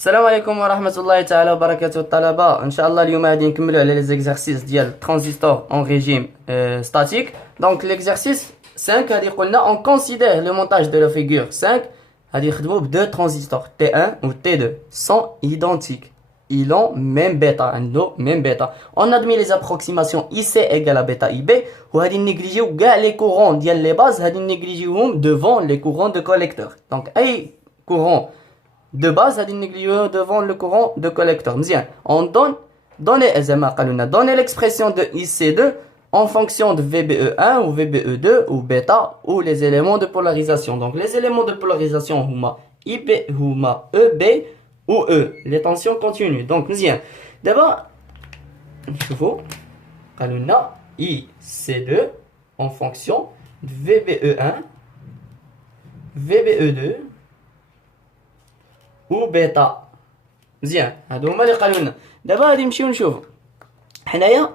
السلام عليكم ورحمة الله تعالى وبركاته الطلبة. إن شاء الله اليوم غادي نكملوا على les exercices ديال الترانزستور en régime statique. Donc l'exercice 5 غادي يقولنا on considère le montage de la figure 5 غادي يخدموا ب deux transistors T1 ou T2 sont identiques. Ils ont même bêta, عندو même bêta. On admet les approximations IC égale à bêta IB وغادي نيجليجيو كاع les courants ديال les bases غادي نيجليجيوهم devant les courants de collecteur. Donc أي courant de base غادي نيجليجيوه devant le courant de collecteur. مزيان. On donne زعما قالوا لنا donner l'expression de IC2 en fonction de VBE1 ou VBE2 ou bêta ou les éléments de polarisation. Donc les éléments de polarisation هما IB هما EB ou E, les tensions continues. Donc مزيان. D'abord نشوفوا قالوا لنا IC2 en fonction de VBE1 VBE2 و بيتا. مزيان. هادو هما اللي قالوا لنا. دابا غادي نمشيو نشوفوا حنايا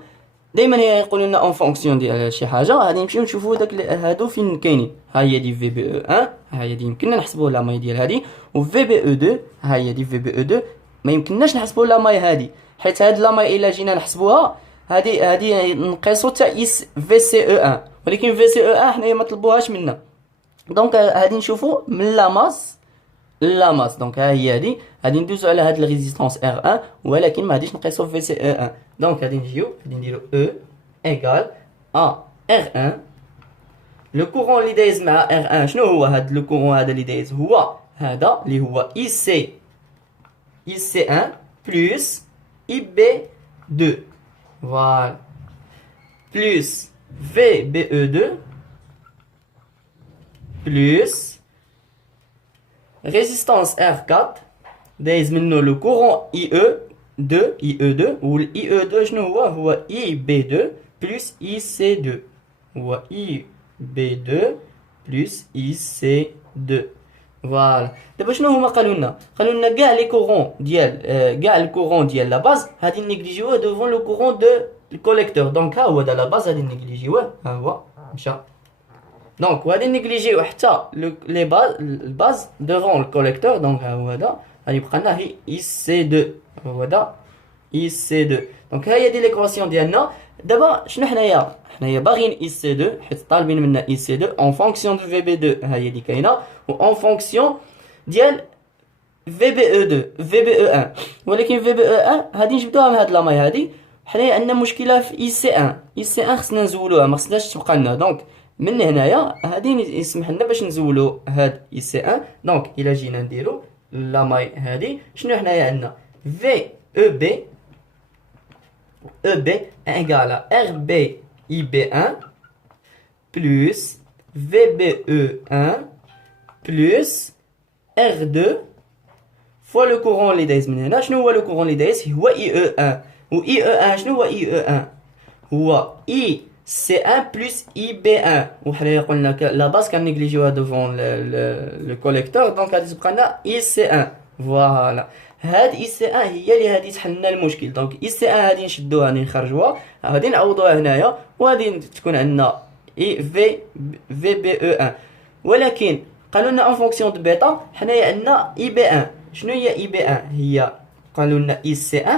دائما هي يقولوا لنا اون فونكسيون ديال شي حاجه غادي نمشيو نشوفوا داك هادو فين كاينين. ها هي دي في بي او 1 ها هي دي يمكننا نحسبوا لا ماي ديال هادي و في بي او 2 ها هي دي في بي او 2 ما يمكنناش نحسبوا لا ماي هادي حيت هاد لا ماي الا جينا نحسبوها هادي نقيسوا حتى اس في سي او 1 ولكن في سي او 1 حنايا ما طلبوهاش منا. دونك غادي نشوفوا من لا ماس دونك ها هي هادي غادي ندوزو على هاد الريزيستانس R1 ولكن ما غاديش نقيسو في سي او 1. دونك غادي نجيو غادي نديرو E égale à R1. لو كورون اللي دايز مع R1 شنو هو هاد لو كورون هذا اللي دايز هو هذا اللي هو IC1 plus IB2 فوالا plus VBE2 plus résistance R4 دايز منه لو كورون IE2 و IE2 شنو هو IB2 plus IC2 هو IB2 plus IC2 فوالا. دابا شنو هما قالوا لنا كاع لي كورون ديال كاع الكورون ديال لا باز غادي نيجليجيوه دوفون لو كورون دو الكوليكتور. دونك ها هو دا لا باز غادي نيجليجيوه ها هو مشى. دونك غادي نيجليجيو حتى لي باز دوفون الكوليكتور. دونك ها هو هذا غادي يبقى لنا هي IC2 هو هذا IC2. دونك ها هي دي ليكواسيون ديالنا. دابا شنو حنايا باغيين IC2 حيت طالبين منا IC2 اون فونكسيون دو VB2 ها هي اللي كاينه و اون فونكسيون ديال VBE1 ولكن VBE1 غادي نجبدوها من هاد لا ماي هادي. حنايا عندنا مشكله في IC1 خصنا نزولوها ما خصناش تبقى لنا. دونك من هنايا غادي يسمح لنا باش نزولو هاد IC1. دونك الا جينا نديرو لا ماي هادي شنو حنايا عندنا VEB égale à RB IB1 plus VBE1 plus R2 fois le courant اللي دايز من هنا. شنو هو لو كورون اللي دايز هو IE1 و IE1 شنو هو IE1 هو IC1 plus IB1 وحنا قلنا لا باس كنيجليجيوها دوفون لو كوليكتور. دونك غادي تبقى لنا IC1 فوالا. هاد IC1 هي اللي غادي تحل لنا المشكل. دونك IC1 غادي نشدوها غادي نخرجوها غادي نعوضوها هنايا وغادي تكون عندنا VBE1 ولكن قالوا لنا اون فونكسيون دو بيتا حنايا عندنا IB1. شنو هي IB1 هي قالوا لنا IC1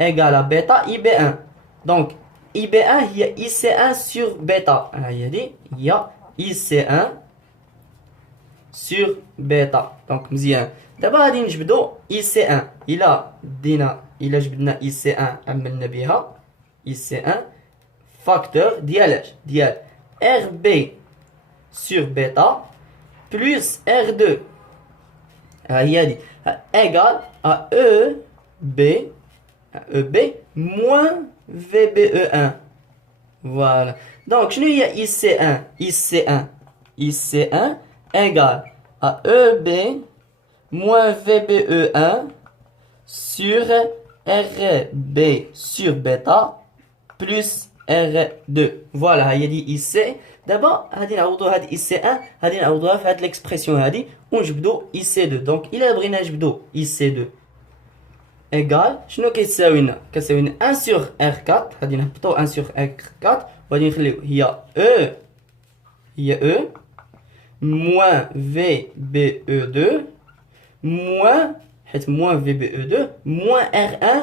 égale بيتا IB1. دونك IB1 هي IC1 sur بيتا ها هي دي هي IC1 sur بيتا. دونك مزيان. دابا غادي نجبدو IC1 الا جبدنا IC1 عملنا بها IC1 فاكتور ديال RB sur بيتا plus R2 ها هي هادي égal à EB moins VBE1 voilà. دونك شنو هي IC1 égal à EB moins VBE1 sur RB sur bêta plus R2 voilà هي دي IC. دابا غادي نعوضو هاد IC1 غادي نعوضوها في هاد ليكسبرسيون هادي ونجبدو IC2. دونك الا بغينا نجبدو IC2 ايغال شنو كيتساوي لنا 1 sur R4 غادي نهبطو 1 sur R4 وغادي نخليو هي E moins VBE2 moins حيت moins VBE2 moins R1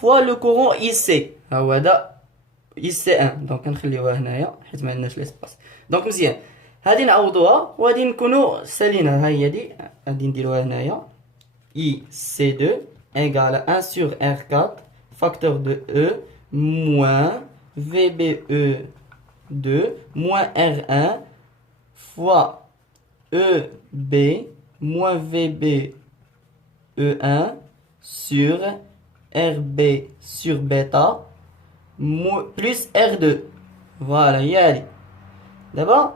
fois le courant IC. ها هو هذا IC1. دونك نخليوها هنايا حيت ما عندناش ليسباس. دونك مزيان هادي نعوضوها وغادي نكونوا سالينا. ها هي دي غادي نديروها هنايا IC2 égale 1 sur R4 facteur de E moins VBE2 moins R1 fois EB moins VBE1 sur RB sur bêta plus R2. Voilà, هي هادي. دابا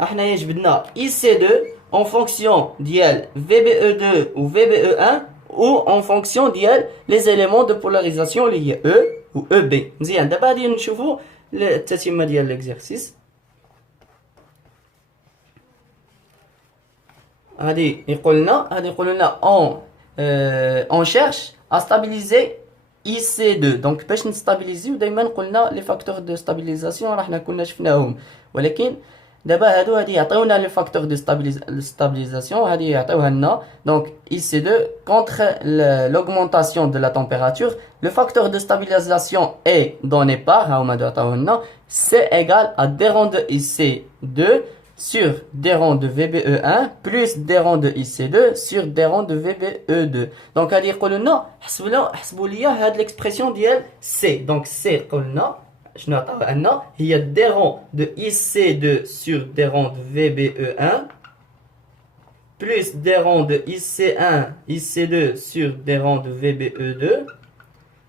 احنا جبدنا IC2 en fonction ديال VBE2 ou VBE1 ou en fonction ديال les éléments de polarisation اللي هي E ou EB. مزيان دابا غادي نشوفوا التتمه ديال l'exercice. غادي يقول لنا on cherche à stabiliser IC2. دونك باش نستابيليزيو دائما قلنا لي فاكتور دو ستابيليزاسيون راه حنا كنا شفناهم، ولكن دابا هادي يعطيونا لي فاكتور دو ستابيليزاسيون. هادي يعطيوها لنا دونك IC2 contre l'augmentation de la température. Le facteur de stabilisation est donné par ها هما عطاوه لنا C égale à d rond de IC2 sur d rond de VBE1 plus d rond de IC2 sur d rond de VBE2. Donc غادي يقولوا لنا حسبوا لي هاد l'expression ديال C. donc C قلنا شنو عطاوها لنا هي d rond de IC2 sur d rond de VBE1 plus d rond de IC2 sur d rond de VBE2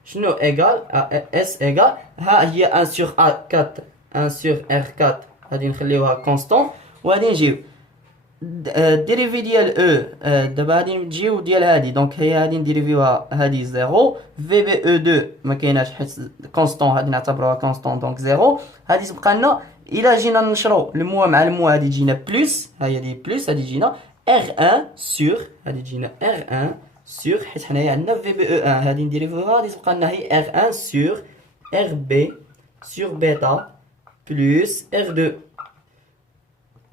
شنو égal à S égal ها هي 1 sur A4 1 sur R4 غادي نخليوها كونستون وغادي نجيو ديريفي ديال او دابا غادي نجيو ديال هادي. دونك هي غادي نديريفيوها هادي 0 في بي او 2 ما كايناش حيت كونستون غادي نعتبروها كونستون دونك 0. غادي تبقى لنا الا جينا نشرو الموا مع الموا غادي تجينا بلس ها هي دي بلس غادي تجينا R1 سور غادي تجينا R1 سور حيت حنايا عندنا في بي او 1 غادي نديريفيوها غادي تبقى لنا هي R1 سور RB سور بيتا بلس R2.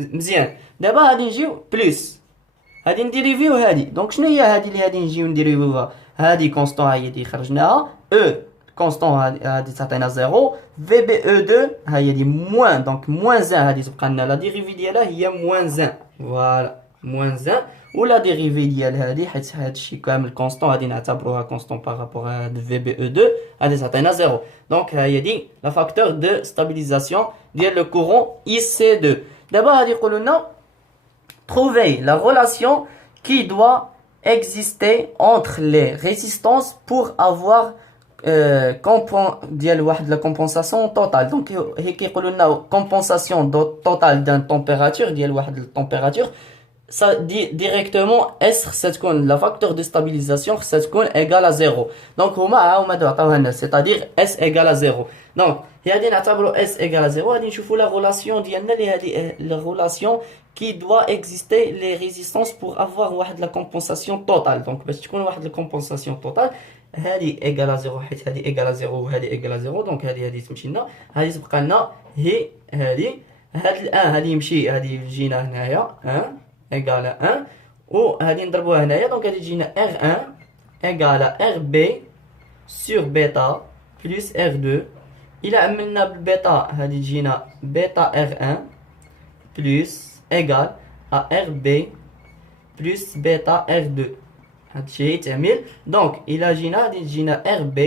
مزيان دابا غادي نجيو بلس غادي نديريفيو هادي. دونك شنو هي هادي اللي غادي نجيو نديريفيوها هادي كونستون هي اللي خرجناها او كونستون هادي تعطينا 0 في بي او 2 ها هي دي موان دونك موان 1 هادي تبقى لنا لا ديريفي ديالها هي موان 1 فوالا موان 1 ولا ديريفي ديال هادي حيت هادشي كامل كونستون غادي نعتبروها كونستون بارابور هاد في بي او 2 غادي تعطينا 0. دونك ها هي دي لا فاكتور دو ستابيليزاسيون ديال لو كورون IC2. D'abord, trouver la relation qui doit exister entre les résistances pour avoir la compensation totale. Donc, la compensation totale d'une température, température, ça dit directement S, la facteur de stabilisation, égale à 0. Donc, c'est-à-dire S égale à 0. Donc, غادي نعتبروا S égale à 0 غادي نشوفوا la relation ديالنا اللي هذه la relation qui doit exister les résistances pour avoir واحد la compensation totale. donc باش تكون واحد la compensation totale هذه égale à 0 حيت هذه égale à 0 وهذه égale à 0 donc هذه تمشي لنا هذه تبقى لنا هي هذه الان هذه يمشي هذه تجينا هنايا 1 égale à 1 وهذه نضربوها هنايا donc هذه تجينا R1 égale à RB sur bêta plus R2. إلا عملنا بالبيتا هادي تجينا بيتا R1 بلس إيكال à RB بلس بيتا R2 هادشي يتعمل. دونك إلا جينا غادي تجينا RB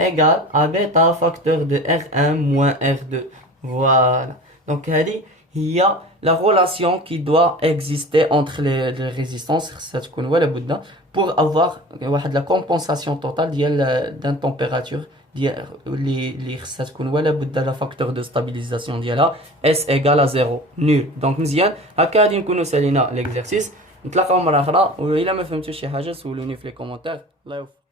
إيكال à بيتا فاكتور دو R1 moins R2. فوالا دونك هادي هي la relation qui doit exister entre les résistances خصها تكون ولا بد pour avoir واحد la compensation totale ديال d'un température ديال اللي خصها تكون ولا بد لا فاكتور دو ستابيليزاسيون ديالها اس ايغال ا 0 نول. دونك مزيان هكا غادي نكونوا سالينا ليكزارسيس. نتلاقاو مره اخرى والا ما فهمتوش شي حاجه سولوني في لي كومونتير. الله يوفقك.